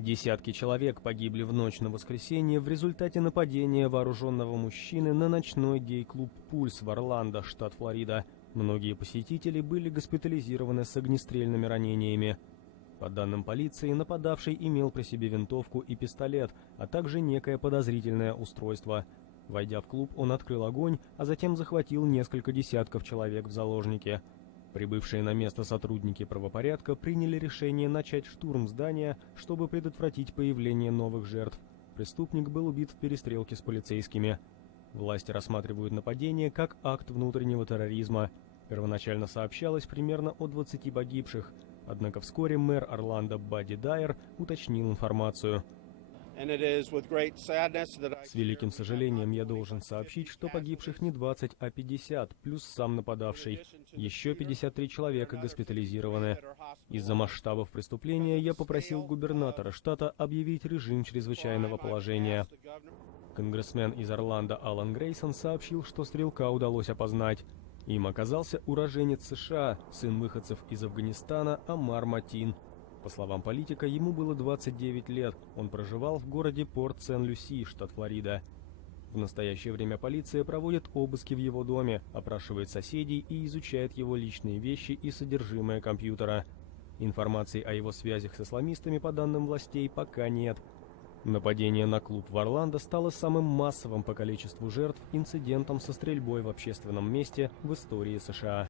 Десятки человек погибли в ночь на воскресенье в результате нападения вооруженного мужчины на ночной гей-клуб «Пульс» в Орландо, штат Флорида. Многие посетители были госпитализированы с огнестрельными ранениями. По данным полиции, нападавший имел при себе винтовку и пистолет, а также некое подозрительное устройство. Войдя в клуб, он открыл огонь, а затем захватил несколько десятков человек в заложники. Прибывшие на место сотрудники правопорядка приняли решение начать штурм здания, чтобы предотвратить появление новых жертв. Преступник был убит в перестрелке с полицейскими. Власти рассматривают нападение как акт внутреннего терроризма. Первоначально сообщалось примерно о 20 погибших, однако вскоре мэр Орландо Бадди Дайер уточнил информацию. С великим сожалением я должен сообщить, что погибших не 20, а 50, плюс сам нападавший. Еще 53 человека госпитализированы. Из-за масштабов преступления я попросил губернатора штата объявить режим чрезвычайного положения. Конгрессмен из Орландо Алан Грейсон сообщил, что стрелка удалось опознать. Им оказался уроженец США, сын выходцев из Афганистана Амар Матин. По словам политика, ему было 29 лет, он проживал в городе Порт-Сен-Люси, штат Флорида. В настоящее время полиция проводит обыски в его доме, опрашивает соседей и изучает его личные вещи и содержимое компьютера. Информации о его связях с исламистами, по данным властей, пока нет. Нападение на клуб в Орландо стало самым массовым по количеству жертв инцидентом со стрельбой в общественном месте в истории США.